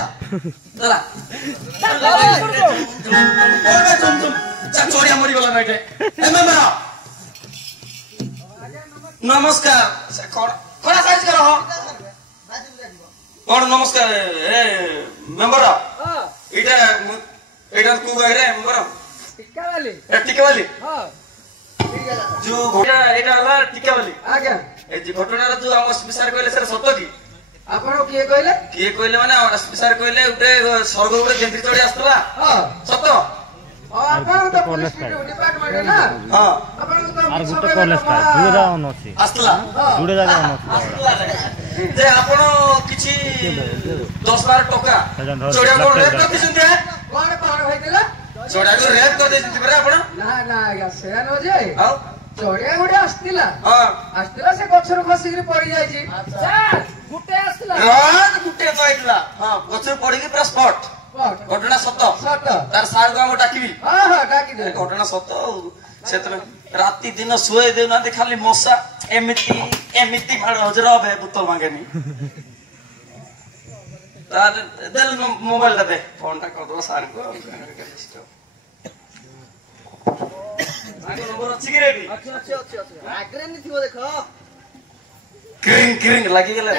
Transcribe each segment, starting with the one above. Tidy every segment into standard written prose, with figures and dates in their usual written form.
ता चला चोरिया मरी गला बैठे मेंबर नमस्कार कोना साइज करो कोन नमस्कार ए मेंबर इटा एटा को गरे मेंबर टिका वाली हां जो घोड़ा एटा हला टिका वाली आज्ञा ए जे घटना जो हम विचार कहले सर सत्य की आपण किए कहले माने विचार कहले उठे स्वर्ग ऊपर केंद्र चढ़ी आस्तला हां सत्य आपण तो पुलिस डिपार्टमेंट है ना हां आपण तो आर गुटे कॉलेज का जुड़े जाओ नथि आस्तला जुड़े जाओ नथि आस्तला जे आपण किछि 10-12 टका चोरिया को रेट करते सुनते कोन कोन होइतला चोरिया को रेट कर दे परे आपण ना ना आज्ञा सेया न जे हां चोरिया गुडे आस्तिला हां आस्तिला से गछर खसिकरी पड़ी जाई छी सर गुटे आस्तिला हां गुटे तो आइतला हां गछर पड़ी के पूरा स्पॉट घटना सत्य तार सार गाँव डाकिबी हां हां डाकी दे घटना सत्य सेतमे राती दिन सुए देना दे खाली मशा एमिति एमिति मार हजरा बे बुतल मांगेनी तार देल मोबाइल दे फोन टा कर दो सार को आगे नंबर अछि कि रेडी अच्छा आग्रे नि थिबो देखो क्रिंग क्रिंग लागि गेले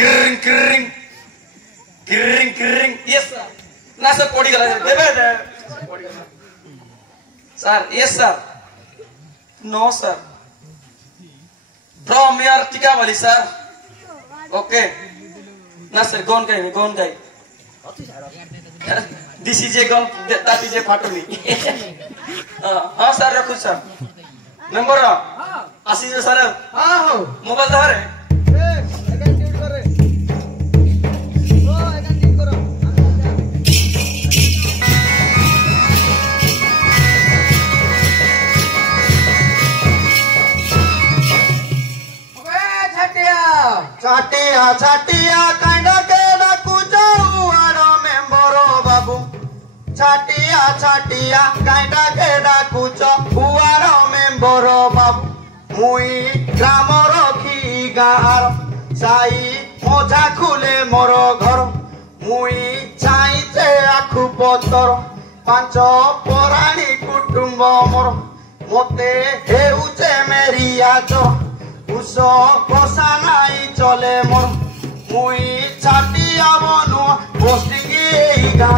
क्रिंग क्रिंग क्रिंग क्रिंग यस सर ना सर पड़ी गला देबे दे पड़ी गला sir yes sir no sir from your टिका वाली सर ओके ना sir gun guy this is a gun that is a फाटुनी हां सर रखो सर मेंबर आसी सर हां हो मोबाइल धरे छाटिया छाटिया कांडा के डाकू चौआरो मेंबरो बाबू छाटिया छाटिया कांडा के डाकू चौआरो मेंबरो बाबू मुई ग्राम रखी गार साई मजा खुले मोर घर मुई चाइचे आखु पतर पांच पराणी कुटुंब मोर मते हेउचे मेरिया चो उso कोसा नाई चले मोर मुई छाटिया बनु पोस्टिंग एई गा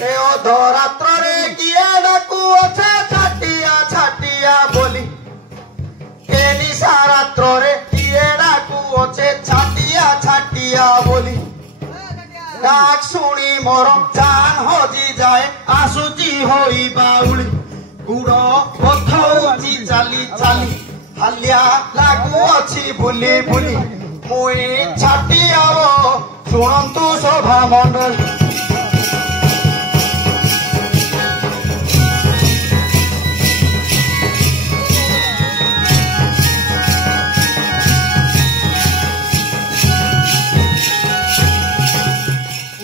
ए ओ धरात्र रे किया डाकू अछा छाटिया छाटिया बोली एनी सारात्र रे छाटिया छाटिया बोली डाक शुणी मोर जान हजी जाए आसुची होई बाउली गुड़ पथौची चाली चाली हालिया लागू अच्छी बुली बुली मुई छाटिया शुणंतु सभा मंडल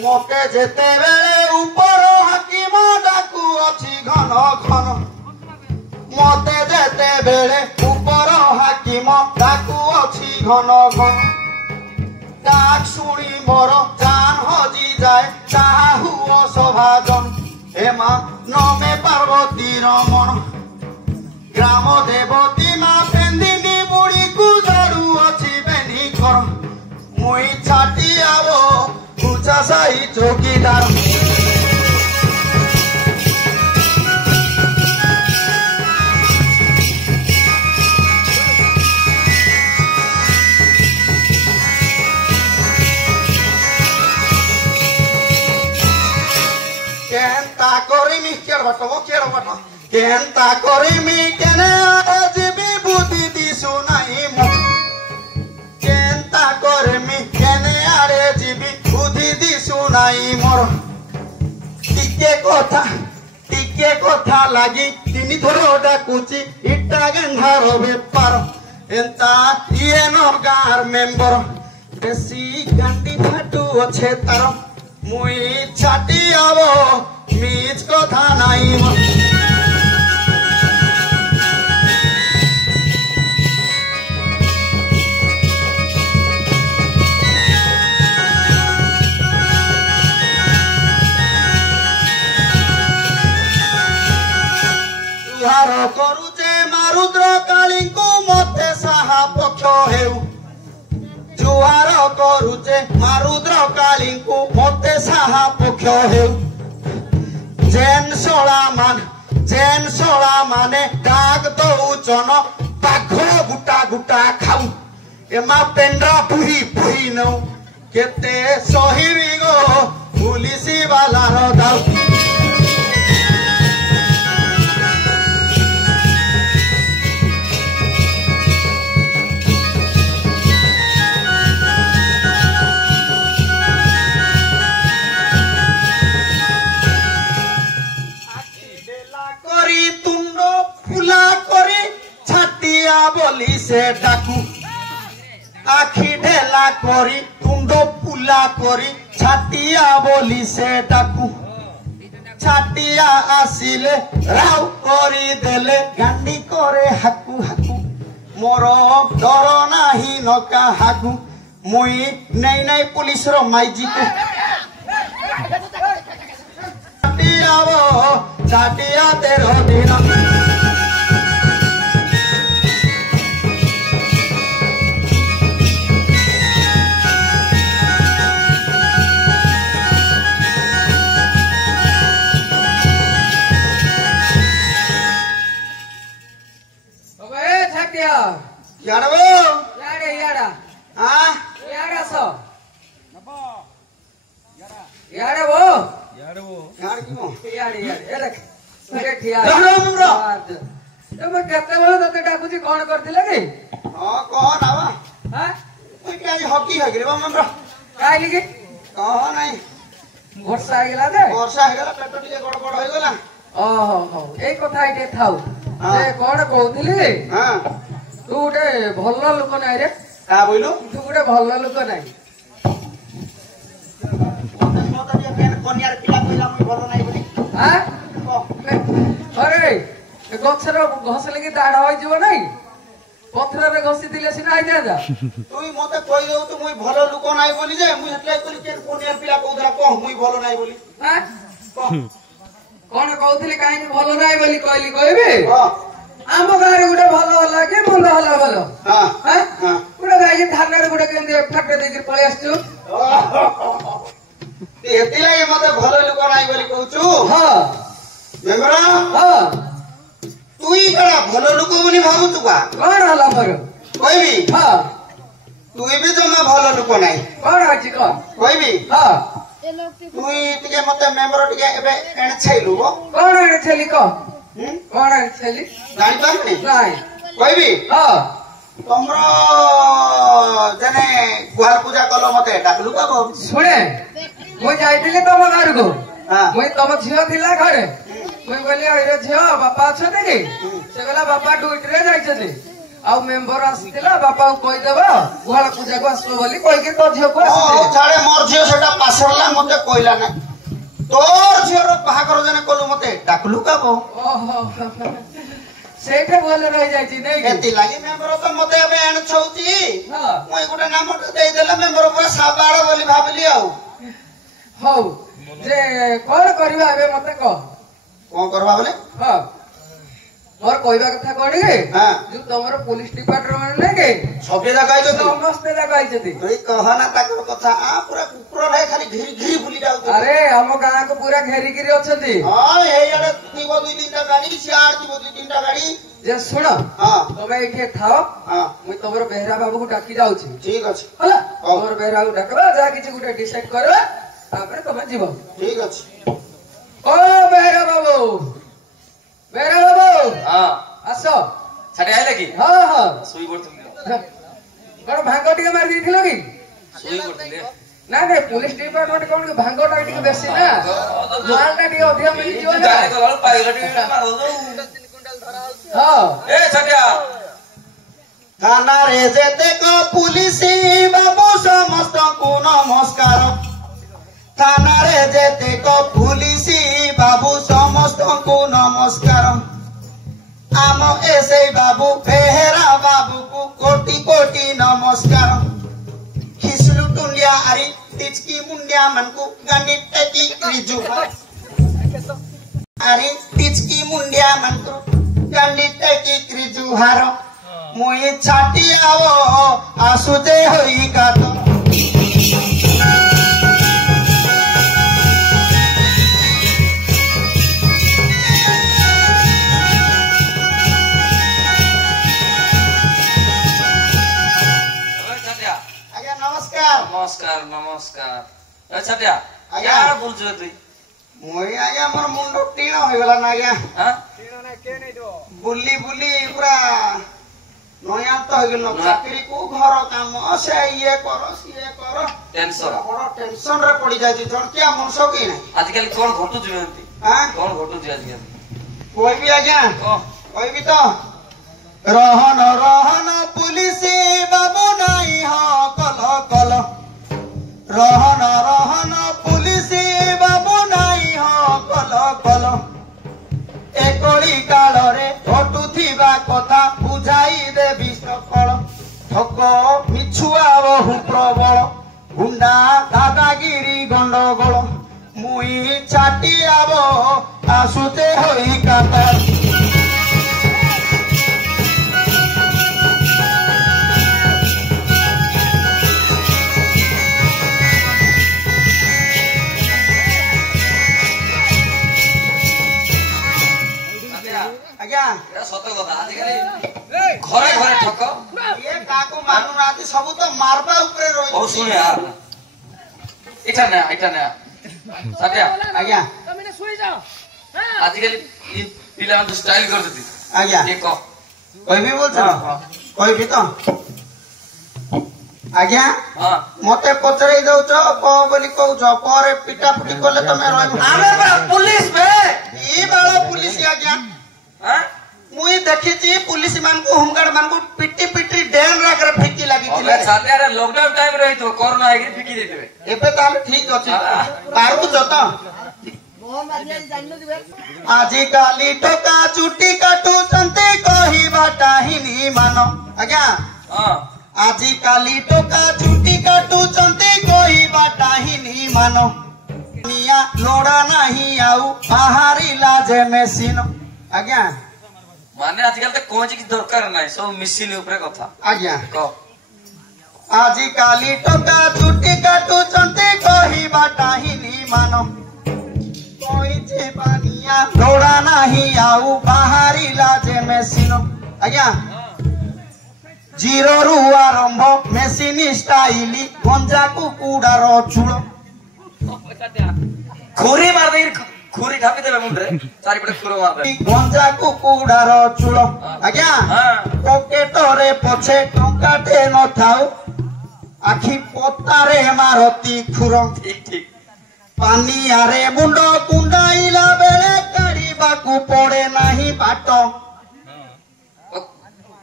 मते जेते बेले ऊपर हाकिम डाकू अछि घन घन मते जेते बेले ऊपर हाकिम डाकू अछि घन घन डाक शुणी मोर जान हजी जाए चाहू सभाजन हेमा नमे पार्वती रमण ग्राम देवती मा पेंदिनी बुढ़ी को झाड़ू अछि बेनी कर मुई छाटियाबो पूजा साई चौकीदार केंता करिमी केर बटो केंता करिमी केने जीवी बुद्धि दिसु नाही मु केंता करिमी केने आरे जीवी बुद्धि दिसु नाही मोर टिके कथा लागी तिनी थोर डाकुची इटा गंधार बेपार एंता ये न गार मेंबर बेसी गांडी फाटू अच्छे तार মুই ছাটি আব মিজ কথা নাই জুହାର କରୁଛେ ମାରୁଦ୍ର କାଳୀଙ୍କୁ ମତେ ସାହା ପକ୍ଷ ହେଉ ଜୁହାର କରୁଛେ ମାରୁଦ୍ର କାଳୀଙ୍କୁ ମତେ ସାହା ପକ୍ଷ ହେଉ ଜେନ୍ ଶଳା ମାନେ ଡାକ ଦଉଛନ ବାଘ ଗୁଟା ଗୁଟା ଖାଉ ଏମା ପେଣ୍ଡା ପୁହି ପୁହି ନଉ କେତେ ସହିବି ଗୋ ପୁଲିସ ବାଲାର ଦାଉ बोली से डाकू आखी ढेला करी तुंडो पुला करी छाटिया बोली से डाकू छाटिया आसिले राव करी देले गांडी करे हाकू हाकू मोर डर नाही नका हाकू मुई नहीं नहीं पुलिस रो माइजी को छाटिया तेरो दिन याडवो याडे याडा हां याडा सो याडे वो याड की याडे याडे ए देख अरे ठिया रहो ममरो तुम केते बेला तते डाकुची कोन करथिले की हां कोन आवा हां ओइ के आज हॉकी हो गेले ममरो काइली की कहो नहीं वर्षा आ गेला दे वर्षा हो गेला पेट टिके गड़बड़ हो गेला ओहो हो ए कथा इटे थाउ ए कोन कहथिली हां तू गोटे भल लोक नाई रे का बोइलो तू गोटे भल लोक नाई मत ये केन कोनियार पिला पिला मुई भलो नाही बोली हां अरे ए गछर घसले की दाढ़ होई जीव नाही पत्थर रे घसी दिले सिना आइ जा तुई मते कहि दउ तू मुई भलो लोक नाही बोली जे मुई हटले कोली केन कोनियार पिला कहउदरा कह मुई भलो नाही बोली हां कोन कहउथिले काहे भल नाही बोली कहली कहबे हां आम गाँव गोटे भल होला कि मंद होला भल गोटे गाई धान गोटे केमती फाट देकर पलि आसु एतिलाई मते भल लोक नाही बोली कहउछु मेमरा तुई कड़ा भल लोक बोली भाबुछु का कौन होला मोर कहबी तुई भी जमा भल लोक नाही कौन अछि क कहबी तुई टिके मते मेम्बर टिके एबे एण छैलु गो कौन एण छेली क कौन एण छेली जानि पारनी नाही कहबी तमरो जने गुहाल पूजा कलो मते डाकलु का गो सुने मुई जाइतिले तम घर को हां मुई तम झियो थिला घरे मुई बोली अरे झियो बापा अछते कि से गला बापा ड्यूटी रे जाइछते आ मेंबर आसितिला बापा को कहि देबा गुहाल पूजा को आसबो बोली कहि के तो झियो को आसितिले छाड़े मोर झियो सेटा पासरला मते कहला ना तोर झियो रो बाहाकर जने कलु मते डाकलु का गो ओहो सेठे बोले रह जाइछि नै एति लागि मेंबर तो मते एबे एण छौची हां मुई गुटे नाम दे देला मेंबर पूरा साबाड़ बोली भाबली आउ हौ जे कोन करबा एबे मते कह कोन करबा बोले हां मोर कहबा कथा कोनी के हां जो तमरो पुलिस डिपार्टमेंट नै के सबे जगह जो समस्त जगह आइछति ओई कहना ताकर कथा आ पूरा कुकुर नै खाली घिरी घिरी बुली जाउ अरे हम गां को पूरा घेरी गिरी अछति हां हे याडे तीबो दुई तीनटा गाड़ी सियार तीबो दुई तीनटा गाड़ी जे सुन हां तबे एठे थाओ हां मुई तमरो बेहरा बाबू को डाकी जाउछि ठीक अछि होला तमरो बेहरा को डाकबा जा किछि गुटे डिसाइड करबा तापर तमे जीव ठीक अछि ओ बेहरा बाबू हां आसो छाटे आइले कि हां हां सुई पड़थुले कोन भांगो टिके मार दिथिलो कि सुई पड़थुले ना रे पुलिस डिपार्टमेंट कोन के भांगोटा टिके बेसी ना मालटा टिके अधिक मिली जीव ना जाने को पाइलट मार दो हां ए छटिया थाना रे जेते को पुलिस बाबू समस्त को नमस्कार थाना जेतेक पुलिस बाबू समस्त को नमस्कार आम एसई बाबू बेहेरा बाबू को कोटि कोटि नमस्कार खिसलु टुंडिया आरी तिचकी मुंडिया मन को गणित टेकी रिजु आरी तिचकी मुंडिया मन को गणित टेकी रिजु हारो मुई छाटी आवो आसुजे होई गातो नमस्कार नमस्कार अच्छा क्या आज्ञा बोल जो तू मुई आज्ञा मोर मुंडो टीण होई गला ना आज्ञा हां टीण ने के नै दो बुल्ली बुल्ली पूरा नया तो होई गलो चाकरी को घर काम से ये करो टेंशन बड़ टेंशन रे पड़ी जाय छी जण क्या मनसो की नै आजकल कोन घटु जुएंती हां कोन घटु जे आजकल कोई भी आज्ञा कोई भी तो रहन पुलिस बाबू नाही हो कल कल रहन पुलिस बाबू नाही हो कल कल एकड़ी काल रे घटुथिबा कथा बुझाई देबी सकल ठक मिछुआ बहु प्रबल गुंडा दादागिरी गंडगोल मुई छाटी आबो आसुते होई काता सत कथा आजिकली घरे घरे ठक ये काको मानु नाती सब तो मारबा ऊपर रोई बहुत सुने यार इटा ना सत्या आज्ञा तमने सोई जाओ आजिकली पिला तो स्टाइल कर देती आज्ञा ये को कोई भी बोल छ कोई भी तो आज्ञा हां मते पचरै दउ छ क बोली कहू छ परे पिटा पुटी करले तमे रहबो आमे बड़ा पुलिस बे ई बाला पुलिस आज्ञा हां मुई देखि छी पुलिस मान को होमगार्ड मान को पिटी पिटी डेन राख रे फिकी लागि अबे साथे रे लॉकडाउन टाइम रही तो कोरोना आगे फिकी देते एबे ताले ठीक अछि बारू जत आजी काली टोका चुटी काटू चंते कही बाटाहिनी मानो आज्ञा हां आजी काली टोका चुटी काटू चंते कही बाटाहिनी मानो निया लोड़ा नाही आउ बाहरी लाजे मेसिन आज्ञा माने आजकल तो कोन चीज दरकार नाही सब मिसिन ऊपर कथा आज्ञा को आजी काली टोका चुटी काटू चंते कही बाटाहिनी मानो कोई जे बानिया लोड़ा नाही आउ बाहरी लाजे मेसिन आज्ञा जीरो रु आरंभ मेसिन स्टाइली गंजा कुकुडार चूड़ खुरी मार दे खुरी ढापी देबे मुंडरे चारि पटे खुरो मार दे गंजा कुकुडार चूड़ आज्ञा हां पकेटरे पछे टंकाटे न थाउ आखि पतारे मारती खुरम ठीक ठीक पानियारे मुंडो कुंडाइला बेले काढिबाकू पड़े नाही बाट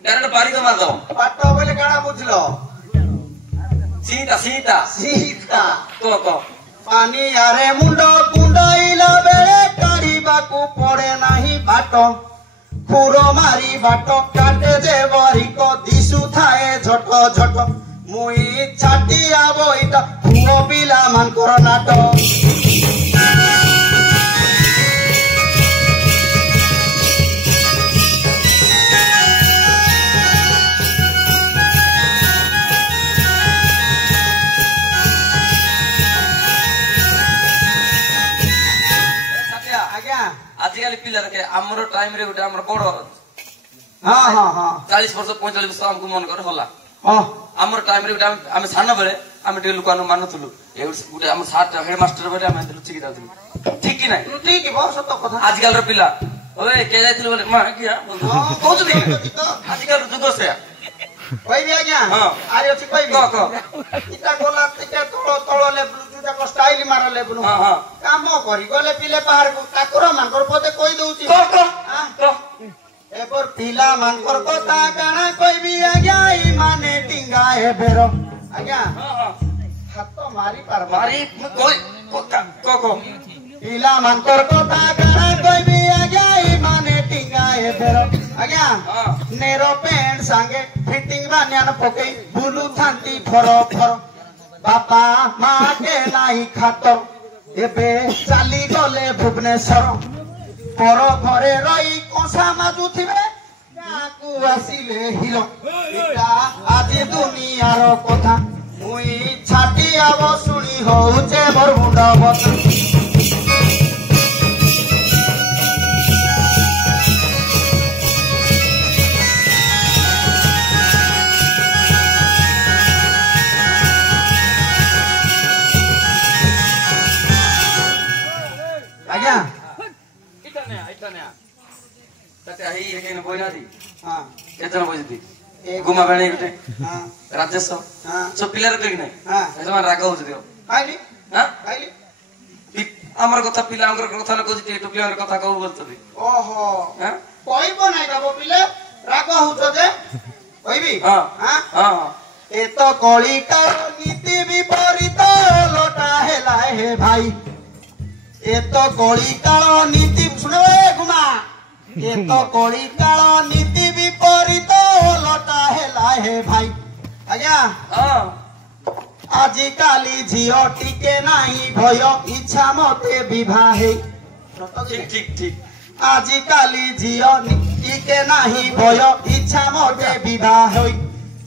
डायरेक्ट बारी तो मार दो बाट बोले काढा बुझलो सीता सीता सीता तो पानियारे मुंडो कुंडाइला बेले काढिबाकू पड़े नाही बाट खुरो मारी बाट काटे जे बरिक दिसु थाए झट झट मुई छाटी आबो इटा पुओ पिला मानकर नाट आजिकल पिला रखे हमरो टाइम रे उठा हमर बड़ हां हां हां 40 वर्ष 45 वर्ष हमको मन कर होला हां हमर टाइम रे उठा हम सानो बेले हम टे लुकानो मानथुलु ए गुटे हम साथ हेडमास्टर बेले हम लुचि जाथुलु ठीक कि नै ठीक बहुत सत कथा आजकल रे पिला ओए के जाइथिलु बोले मा किया कहू दी आजकल जुग से कोई भी आज्ञा हां आरे अछि कोई भी क इटा गोला टिके तोलो तोलो ले जुटा को स्टाइल मारा ले बुनु हां हां काम करी गले पिले बाहर को ठाकुर मानकर पदे कोई दउची क एपर पिला मानकर कथा काना कोई भी आज्ञा ई माने टिंगा हे बेरो आज्ञा हां हां हाथ तो मारी पार मारी कोई को पिला मानकर कथा काना कहबी आज्ञा ई माने टिंगा ए फेर आज्ञा नेरो पेंट संगे फिटिंग बान्यान पकई बुलू थांती फर फर बापा माँ के नाही खातर एबे चाली गले भुवनेश्वर पर घरे रही कसा माजुथिबे गाँकु आसिले हिल इटा आज दुनियार कथा मुई छाटी आब शुणी होउचे मोर मुंड बता आज्ञा ही एक बोइना दी हां केतना बजती गुमा बेणी गुटे हां राजेश हां सब पिलार कहि नै हां एजमान राग होछ दियो आइली हां आइली हमर कथा पिलांकर कथा न कह지 टोपिया कथा कहू बोलतबी ओहो हां कहबो नै बाबू पिले राग होछ जे कहबी हां हां हां ए तो कलिका नीति विपरीत लोटा हेला हे भाई ए तो कलिका नीति सुनो ए गुमा ए तो कलिका नीति विपरीत लोटा हेला हे भाई आज्ञा हां आजि काली झियो टिके नाही भय इच्छा मते विवाहे ठीक ठीक ठीक आजि काली झियो टिके नाही भय इच्छा मते विवाह होई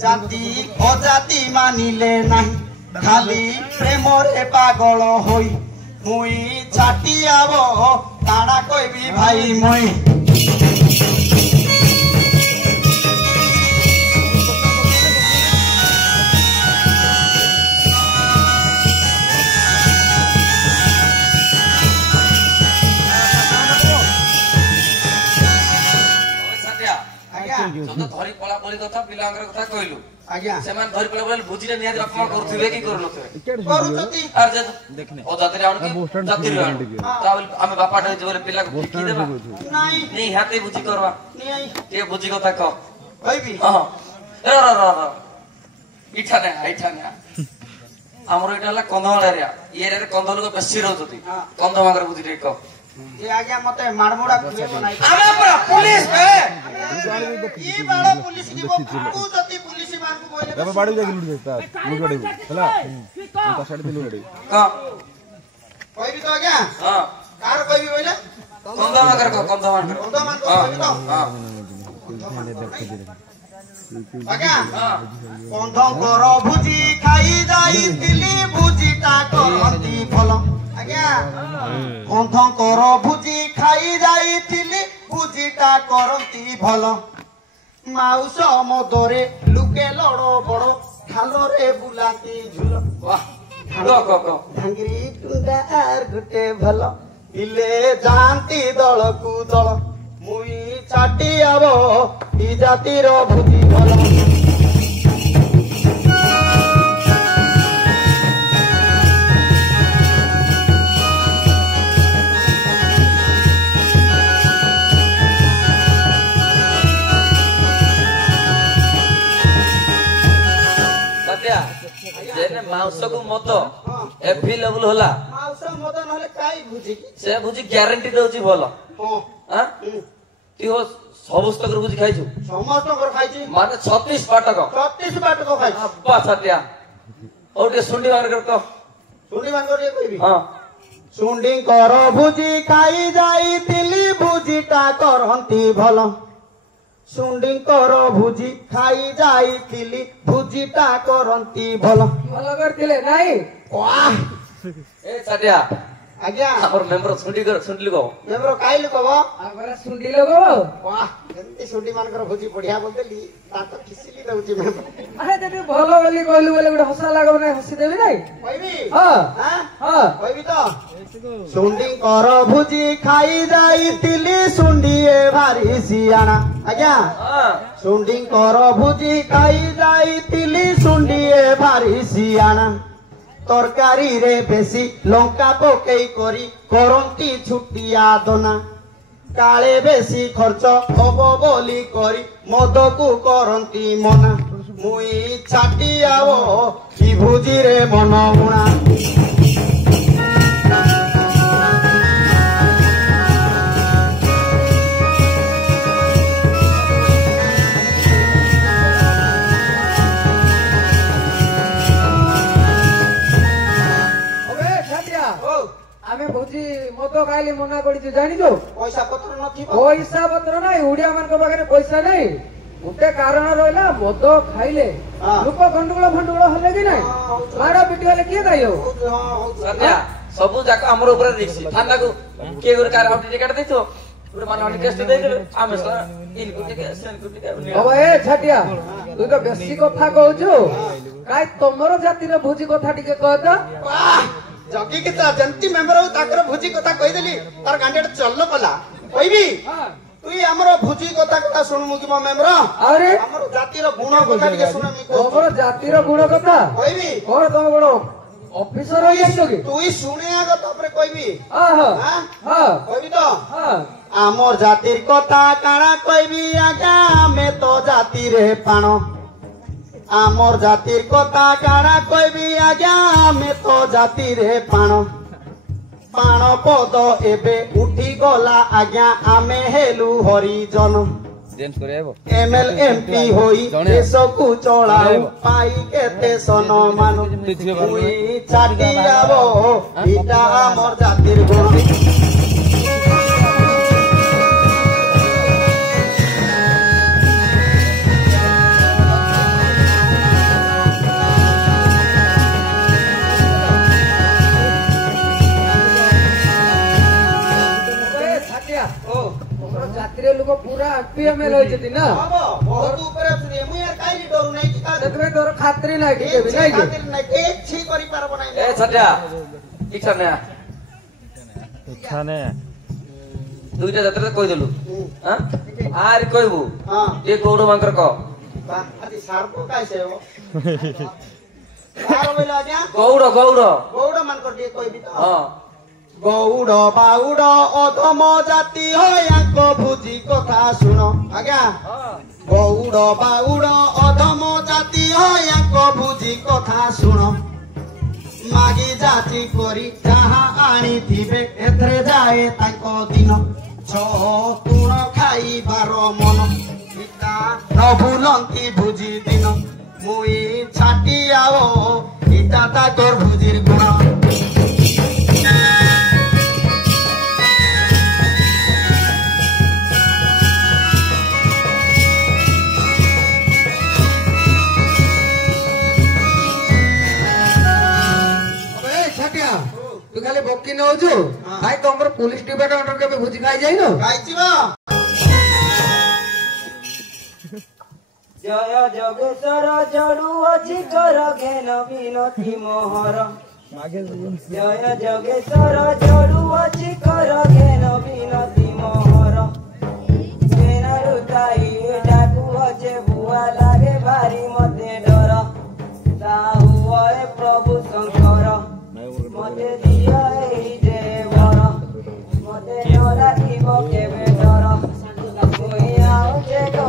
जाति अजाति मानिले नाही खाली प्रेम रे पागल होई मुई छाटी आबो काना कहबी भाई मुई तो धरी पला पली कथा पिलांकर कथा कहलु आज्ञा सेमान धरी पला पली बुझिले निया रखमा करथुबे की करनथुबे करूचती आर जे ओ जातरे आउन की जातरे आउन तावल हम बापा ठ जेबले पिला को की देबा नहीं नहीं हाते बुझी करवा नहीं आई के बुझी कथा क कहबी हां र इठा ने हमरो इटाला कंधमाल एरिया ये एरिया कंधल को बेसी रहउतती कंधमागर बुझी रे क ये आज्ञा मते मारमोड़ा खुए बनाई आमे पूरा पुलिस पे ई बाळो पुलिस की तू जति पुलिस मान को बोले बाबा बाड़ी जाके लूट देता लूट गाड़ी चला तो साइड पे लूट गाड़ी का कहबी तो आज्ञा हां कार कहबी बोले कंधमागर को कंधमागर कंधमान को कहबी तो हां आज्ञा कंध कर भुजी खाई जाई दिली भुजीटा करती फल आज्ञा कंध कर भुजी खाई जाई दिली भुजीटा करती भल माउस मदरे लुके लड़ बड़ खालरे बुलाती झुल वाह को भांगरी टुंडा आर गुटे भल इले जानती दल को दल मुई छाटी आबो ई जातिर भुजी भल जेने मांस को मत अवेलेबल होला माउस मदन हले काई भुजी से भुजी ग्यारंटी दउची भलो हां हां तिहो समस्त कर भुजी खाइछु समस्त कर खाइची माने 36 पाटक 36 बाट को खाइ अब्बा छतिया ओटे सुंडी मार कर क सुंडी मान कर कहबी हां सुंडी कर भुजी खाई जाई तिली भुजीटा करंती भल सुंडी कर भुजी खाई जाई तिली भुजीटा करंती भल ଭଲ କରିଥିଲେ ନାଇଁ वाह ए छतिया आज्ञा हमर मेंबर सुंडी को नेमरो काइल कबो ଆମର ଶୁଣ୍ଡି ଲୋକ वाह एंती सुंडी मान कर भुजी बढ़िया बोलतेली ता तो किसिली दउची मेंबर ଆରେ ଯଦି ଭଲ ବୋଲି କହିଲୁ ବୋଲି ଗୋଟେ ହସା ଲାଗବ ନାଇଁ ହସି ଦେବି ନାଇଁ कहबी ହଁ हां ହଁ कहबी तो सुंडी कर भुजी खाई जाई तिली सुंडी ए भारी सियाना आज्ञा हां सुंडी कर भुजी खाई जाई तिली सुंडी ए भारी सियाना तरकारी रे बेसी लंका पकई करी करंती छुटिया दना काले बेसी खर्च हब बोली करी मद को करंती मना मुई छाटी आवो ई भुजी रे मन मुणा মদ খাইলে মনা করিছি জানিছো পয়সা পত্র নথিব পয়সা পত্র নাই ওড়িয়া ମାନଙ୍କ পাখରେ পয়সা নাই ଗୋଟେ କାରଣ ରହିଲା ମଦ ଖାଇଲେ ଲୋକ ଗଣ୍ଡଗୋଳ ହେଲେ କି ନାଇଁ ମାଡ ପିଟି ହେଲେ କିଏ ଦାୟୀ ହବ ସନ୍ଧ୍ୟା ସବୁ ଯାକ ଆମର ଉପରେ ଦେଇଛି ଥାନାକୁ କିଏ ଗୋଟେ କାର ଆଉଟି କାଟି ଦେଇଥିବ ଗୋଟେ ମାନେ ଅନେକ ଟେଷ୍ଟ ଦେଇଦେବେ ଆମେ ଇନକୁ ଟିକେ ସେନକୁ ଟିକେ ହବ ଏ ଛାଟିଆ ତୁ ତ ବେଶୀ କଥା କହୁଛୁ କାଇଁ ତମର ଜାତିର ଭୋଜି କଥା ଟିକେ କହ ତ ଜଗି କି ତା ଜନ୍ତି ମେମ୍ବର ତାଙ୍କର ଭୋଜି କଥା କହିଦେଲି ତାର ଗାଣ୍ଡିଟା ଚଲ କଲା କହିବି তুই আমার ভুজি কথা কথা শুনমু কি মো মেম্বর আরে আমার জাতির গুণ কথা টিকে শুনমি তোমার জাতির গুণ কথা কইবি কোন তুমি বড় অফিসার হই যাইছো কি তুই শুনে আগ তারপরে কইবি আহা হ্যাঁ কইবি তো হ্যাঁ আমার জাতির কথা কানা কইবি আগা আমি তো জাতিরে পাণ আমার জাতির কথা কানা কইবি আগা আমি তো জাতিরে পাণ পাণ পদ এবে উঠি গলা আজ্ঞা আমি হেলু হরিজন এমএল এমপি হই দেশকু চলাও পাই কেতে সম্মান মুই চাটি যাব ইটা আমার জাতির গুণ জাতির লোক পুরা পিএমএল হইছে না বহুত উপরে আছে মুই আর কাইলি ডরু নাই কি দেখবে তোর খাতরি নাই কি দেবি নাই কি খাতির নাই কিছু করি পারবো না এ সন্ধ্যা ইচ্ছা না দুইটা যাত্রা কই দেলু হ্যাঁ আর কইবু এ গৌড় মাঙ্কর ক আদি সারপো কাইছে ও আর বইলা আজ্ঞা গৌড় গৌড় গৌড় মানকর দিয়ে কইবি তো হ্যাঁ গৌড় বাউড় অধম জাতি হয়াঙ্ক ভুজি কথা শুনো আজ্ঞা গৌড় বাউড় অধম জাতি হয়াঙ্ক ভুজি কথা শুনো মাগি জাতি করি যাহা আনিথিবে এথরে যায় তাঙ্ক দিন ছতুণ খাইবার মন পিতা নভুলন্তি ভুজি দিন মুই ছাটি আও ইটা তাকর ভুজির গুণ তুই খালি বকি নউଛୁ ভাই ତମର পুলিশ ডিপার্টমেন্ট কেবে ভোজি খাই যাইনো খাইছিব জয় যোগেশ্বর জড়ু অছি কর জ্ঞান বিনতি মোহর জয় যোগেশ্বর জড়ু অছি কর জ্ঞান বিনতি মোহর জেনারু তাই ডাকু অছে বুয়া লাগে ভারি মতে ডর সাহু হয় প্রভু শঙ্কর মতে দিয় এই যে বর মতে নরাখিব কেবে ডর মুই আউছে গো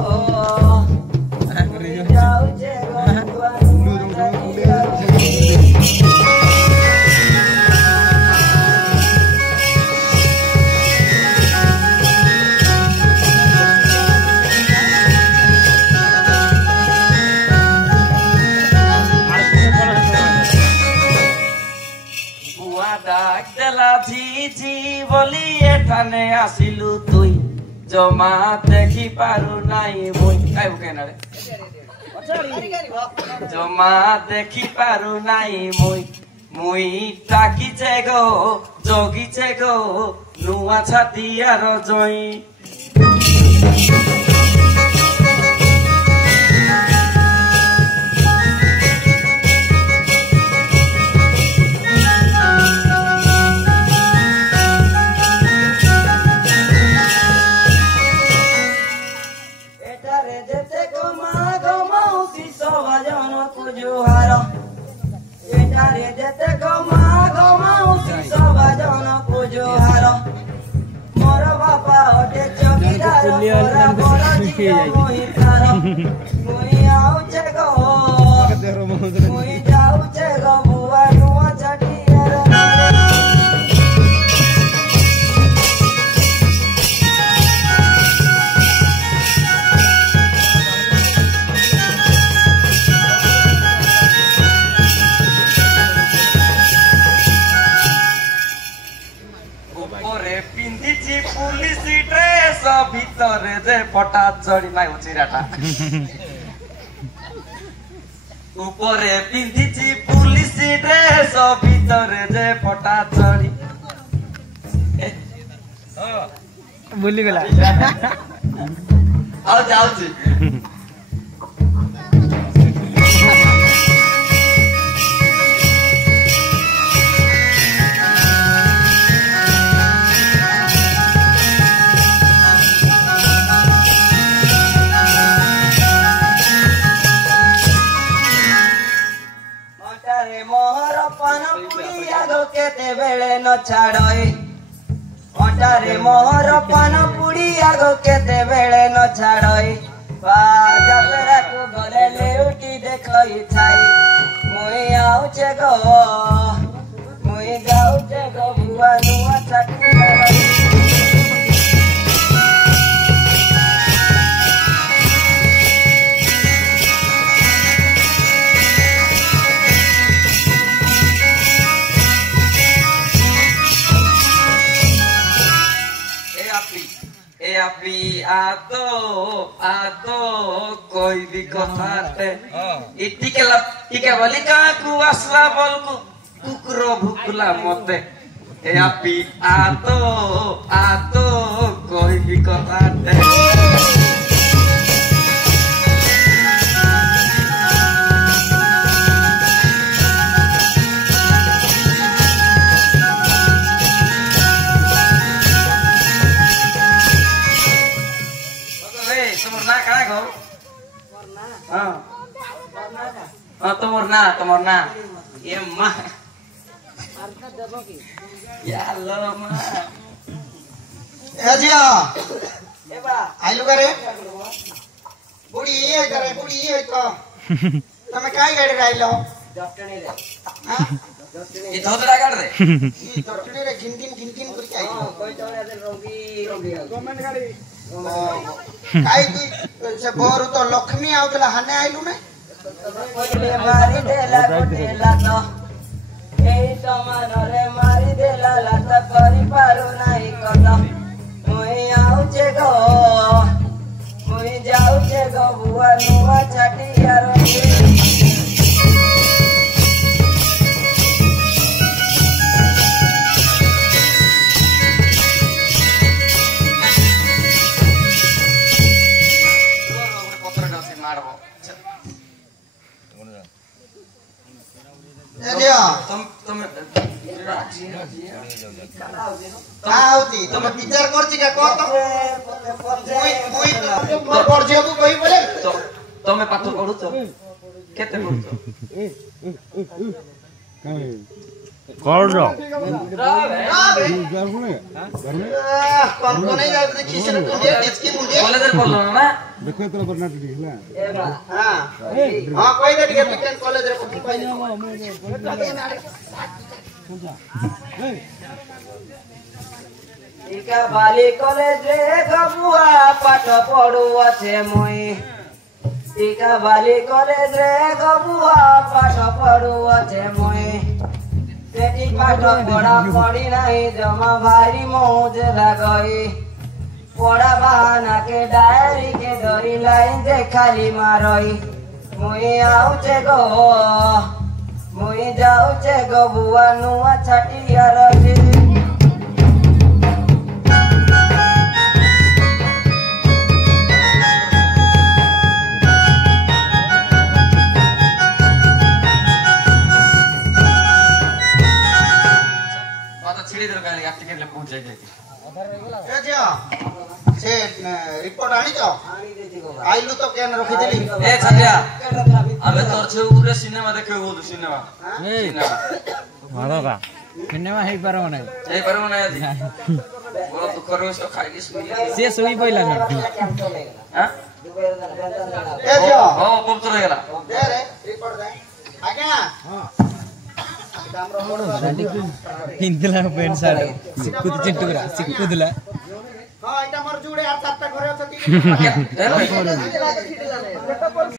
যাউছে গো ঝিঝি বলি এখানে আসিলু তুই জমা দেখি পারু নাই মুই কাইবু কেনারে জমা দেখি পারু নাই মুই মুই তাকিছে গো জগিছে গো নুয়া ছাতিয়ার জই এটারে যেতে গমা গমাউসি সবা জন পুজোহার মোর বাপা ওটে চকিদার মোরা বড় জিয়া মহিতার মুই আউছে গো মুই যাউছে গো বুয়া নুয়া চাটিয়ার যে ফটা চড়ি নাই চিরাটা উপরে পিন্ধিছি পুলিশ ড্রেস ভিতরে যে ফটা চড়ি ভুলি গলা আউছি আউছি मोहर पान पुड़िया गो केते बेले न छाड़ई अटारे मोहर पान पुड़िया गो केते बेले न छाड़ई बाजातरा को गले लेउटी देखई छाई मुई आउचे गो मुई गाउचे गो बुआ नुआ चटनी आतो कोई भी कथाते टिके बोली काकू असला बोलकू कुकुरो भुकुला मते ए आपी आतो कोई भी कथाते তোমার না এ মা ইয়ালো মা ए जिया ए बा आइलु करे बुढ़ी ये तो तमे काई गाड़ी राइलो जटणी रे हां ये धोतरा काट रे ई तोटड़ी रे घिन घिन करके आइलो कोई तोड़े दे रोगी गवर्नमेंट गाड़ी काई तू से बोरू तो लक्ष्मी आउतला हने आइलु ने मारी देला गोटेला तो एई समानरे मारी देला लात करि पारु नाही कत मुई आउचे गो मुई जाउचे गो बुआ नुआ छाटिया रे तमे विचार करछि का को तो मुई तो पढ़जियो को कहि बोले तमे पाठ पढुछ केते पढुछ कर दो कौन को नहीं जात देखि से मुंडे किसकी मुंडे कॉलेज रे पढलो ना देखो तोरा पर नाटक दिखला हां हां कोई दे के विज्ञान कॉलेज रे पढ़ी पाई टीका बाली कॉलेज रे गबुआ पाठ पढु আছে মই टीका बाली कॉलेज रे गबुआ पाठ पढु আছে মই सेठी पाठ पढ़ा पढ़ी नहीं जमा भारी मौज लगई पढ़ा बहाना के डायरी के धरी लाइन जे खाली मारई मुई आउचे गो मुई जाउचे गो बुआ नुआ छाटिया रे ए जिया से रिपोर्ट आनी तो आइलु तो केन रखि देली ए छटिया अबे तोर छे उरे सिनेमा देखे हो दु सिनेमा मारो का सिनेमा हे पारो नै ए परम नै আজি बड़ दुख रो सो खाइली सुई से सोई पहिला न हां ए जिया हो पप चले गेला दे रे रिपोर्ट दे आज्ञा हां हिंदला पेन साड सिक्कुद चिंटुरा सिक्कुदला हां एटा मोर जुडे 8-7 टा घरे अछती